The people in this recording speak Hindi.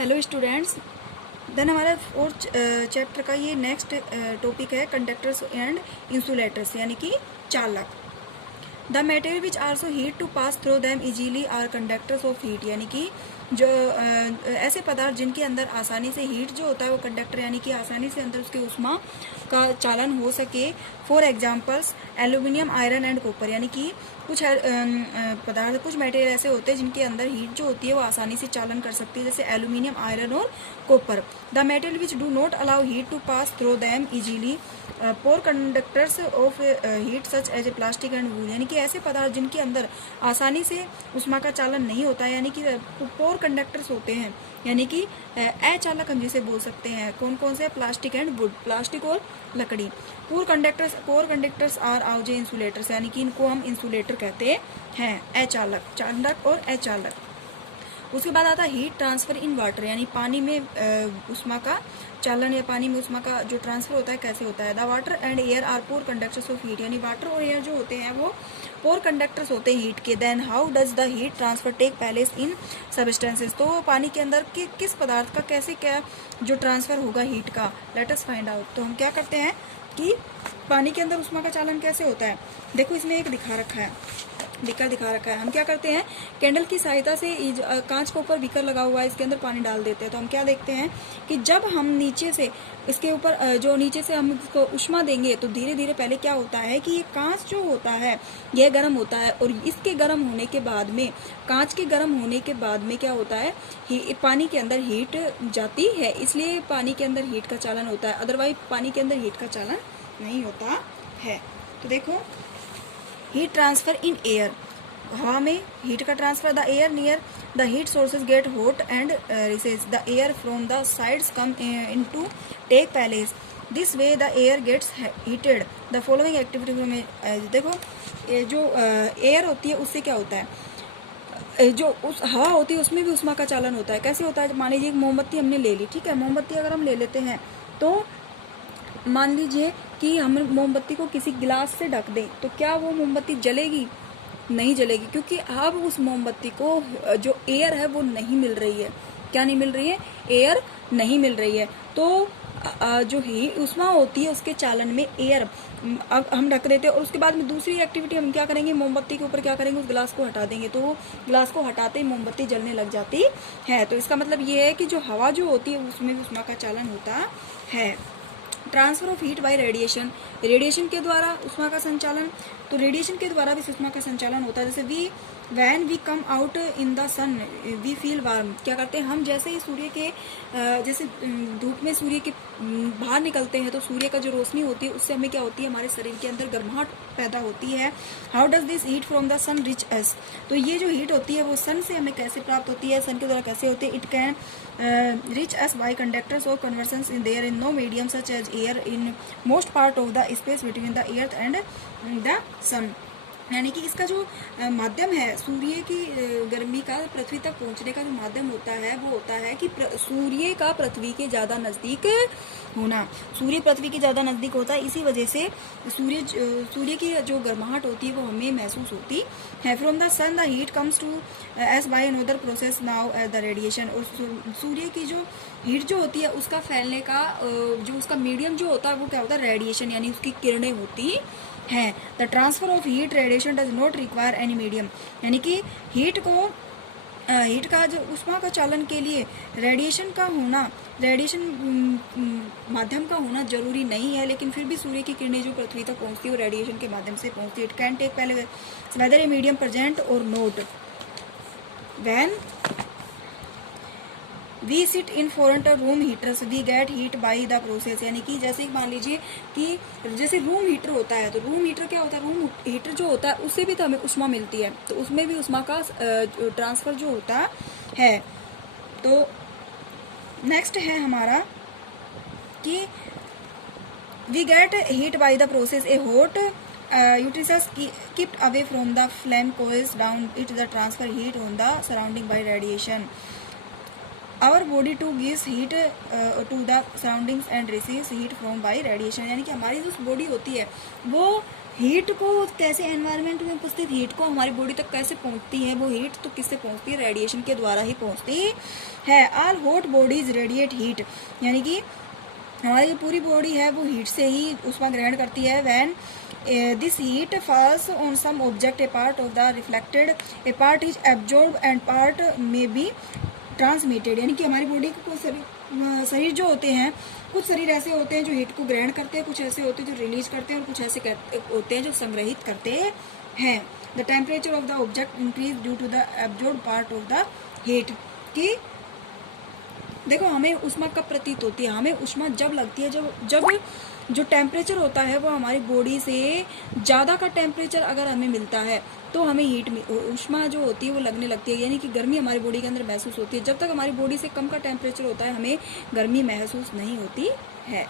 Hello students. देन हमारा फोर्थ चैप्टर का ये नेक्स्ट टॉपिक है कंडक्टर्स एंड इंसुलेटर्स यानी कि चालक। The material which also heat to pass through them easily are conductors of heat यानी कि जो ऐसे पदार्थ जिनके अंदर आसानी से हीट जो होता है वो कंडक्टर यानी कि आसानी से अंदर उसके उष्मा का चालन हो सके। For examples aluminium, iron and copper यानी कि कुछ पदार्थ कुछ मटेरियल ऐसे होते हैं जिनके अंदर हीट जो होती है वो आसानी से चालन कर सकती है, जैसे एल्यूमिनियम, आयरन और copper. The material which do not allow heat to pass through them easily poor conductors of heat such as a plastic and wool यानी कि ऐसे पदार्थ जिनके अंदर आसानी से उष्मा का चालन नहीं होता है यानी कि पोर कंडक्टर्स होते हैं यानी कि अचालक हम जिसे बोल सकते हैं। कौन कौन से? प्लास्टिक एंड वुड, प्लास्टिक और लकड़ी। पोर कंडक्टर्स आर आउजे इंसुलेटर्स यानी कि इनको हम इंसुलेटर कहते हैं, अचालक, चालक और अचालक। उसके बाद आता है हीट ट्रांसफर इन वाटर यानी पानी में उष्मा का चालन या पानी में उष्मा का जो ट्रांसफर होता है कैसे होता है। The water and air are poor conductors of heat यानी वाटर और एयर जो होते हैं वो पोर कंडक्टर्स होते हैं हीट के। Then how does the heat transfer take place in substances, तो पानी के अंदर किस पदार्थ का कैसे क्या जो ट्रांसफर होगा हीट का, लेट अस फाइंड आउट। तो हम क्या करते हैं कि पानी के अंदर उष्मा का चालन कैसे होता है, देखो इसमें एक दिखा रखा है, बीकर दिखा रखा है। हम क्या करते हैं, कैंडल की सहायता से कांच के ऊपर बीकर लगा हुआ है, इसके अंदर पानी डाल देते हैं। तो हम क्या देखते हैं कि जब हम नीचे से इसके ऊपर जो नीचे से हम इसको उष्मा देंगे तो धीरे धीरे पहले क्या होता है कि ये कांच जो होता है यह गर्म होता है और इसके गर्म होने के बाद में, कांच के गर्म होने के बाद में क्या होता है, पानी के अंदर हीट जाती है, इसलिए पानी के अंदर हीट का चालन होता है, अदरवाइज पानी के अंदर हीट का चालन नहीं होता है। तो देखो हीट ट्रांसफर इन एयर, हवा में हीट का transfer. The air near the heat sources get hot and rises the air from the sides come in to take place, this way the air gets heated. The following activity में देखो ये जो एयर होती है उससे क्या होता है, जो उस हवा होती है उसमें भी उष्मा का चालन होता है। कैसे होता है, मान लीजिए मोमबत्ती हमने ले ली, ठीक है, मोमबत्ती अगर हम ले लेते हैं तो मान लीजिए कि हम मोमबत्ती को किसी गिलास से ढक दें तो क्या वो मोमबत्ती जलेगी? नहीं जलेगी, क्योंकि अब उस मोमबत्ती को जो एयर है वो नहीं मिल रही है। क्या नहीं मिल रही है? एयर नहीं मिल रही है। तो जो ही उष्मा होती है उसके चालन में एयर अब हम ढक देते हैं और उसके बाद में दूसरी एक्टिविटी हम क्या करेंगे, मोमबत्ती के ऊपर क्या करेंगे, उस गिलास को हटा देंगे, तो गिलास को हटाते ही मोमबत्ती जलने लग जाती है। तो इसका मतलब ये है कि जो हवा जो होती है उसमें भी उष्मा का चालन होता है। Transfer of heat bye radiation, radiation के द्वारा उष्मा का संचालन, तो रेडिएशन के द्वारा भी उष्मा का संचालन होता है। जैसे when we come out in the sun we feel warm, क्या करते हैं हम, जैसे ही सूर्य के जैसे धूप में सूर्य के बाहर निकलते हैं तो सूर्य का जो रोशनी होती है उससे हमें क्या होती है, हमारे शरीर के अंदर गर्माहट पैदा होती है। How does this heat from the sun reach us, तो ये जो हीट होती है वो सन से हमें कैसे प्राप्त होती है, सन के द्वारा कैसे होती है। It can reach us by conductors or conversions in there in no medium such as air in most part of the space between the earth and the sun, यानी कि इसका जो माध्यम है सूर्य की गर्मी का पृथ्वी तक पहुंचने का जो माध्यम होता है वो होता है कि सूर्य का पृथ्वी के ज़्यादा नज़दीक होना, सूर्य पृथ्वी के ज़्यादा नज़दीक होता है, इसी वजह से सूर्य की जो गर्माहट होती है वो हमें महसूस होती है। From the sun the heat comes to us by another process now as the radiation, और सूर्य की जो हीट जो होती है उसका फैलने का जो उसका मीडियम जो होता है वो क्या होता है, रेडिएशन, यानी उसकी किरणें होती है। The transfer of heat radiation does not require any medium, यानी कि हीट का जो उष्मा का चालन के लिए रेडिएशन माध्यम का होना जरूरी नहीं है, लेकिन फिर भी सूर्य की किरणें जो पृथ्वी तक पहुंचती है वो रेडिएशन के माध्यम से पहुंचती है। It can take place whether a medium present और not when we sit in front room heaters we get heat by the process, यानी कि जैसे मान लीजिए कि जैसे रूम हीटर होता है, तो रूम हीटर क्या होता है, रूम हीटर जो होता है उससे भी तो हमें उष्मा मिलती है, तो उसमें भी उष्मा का ट्रांसफर जो होता है। तो नेक्स्ट है हमारा कि we get heat by the process a hot utensils kept away from the flame coils down it the transfer heat on the surrounding by radiation, our body too gives heat to the surroundings and receives heat from by radiation, यानी कि हमारी जो बॉडी होती है वो हीट को कैसे, एनवायरनमेंट में उपस्थित हीट को हमारी बॉडी तक कैसे पहुंचती है, वो हीट तो किससे पहुंचती है, रेडिएशन के द्वारा ही पहुंचती है। All hot bodies radiate heat, यानी कि हमारी जो पूरी बॉडी है वो हीट से ही ऊष्मा ग्रहण करती है। When this heat falls on some object, a part of the reflected, a part is absorb and part may be transmitted, यानी कि हमारी बॉडी के कुछ शरीर जो होते हैं, कुछ शरीर ऐसे होते हैं जो हीट को ग्रहण करते हैं, कुछ ऐसे होते हैं जो रिलीज करते हैं, और कुछ ऐसे होते हैं जो संग्रहित करते हैं। The temperature of the object increase due to the absorb part of the heat, कि देखो हमें ऊष्मा कब प्रतीत होती है, हमें ऊष्मा जब लगती है जब जो टेम्परेचर होता है वो हमारी बॉडी से ज़्यादा का टेम्परेचर अगर हमें मिलता है तो हमें ऊष्मा जो होती है वो लगने लगती है, यानी कि गर्मी हमारी बॉडी के अंदर महसूस होती है। जब तक हमारी बॉडी से कम का टेम्परेचर होता है हमें गर्मी महसूस नहीं होती है।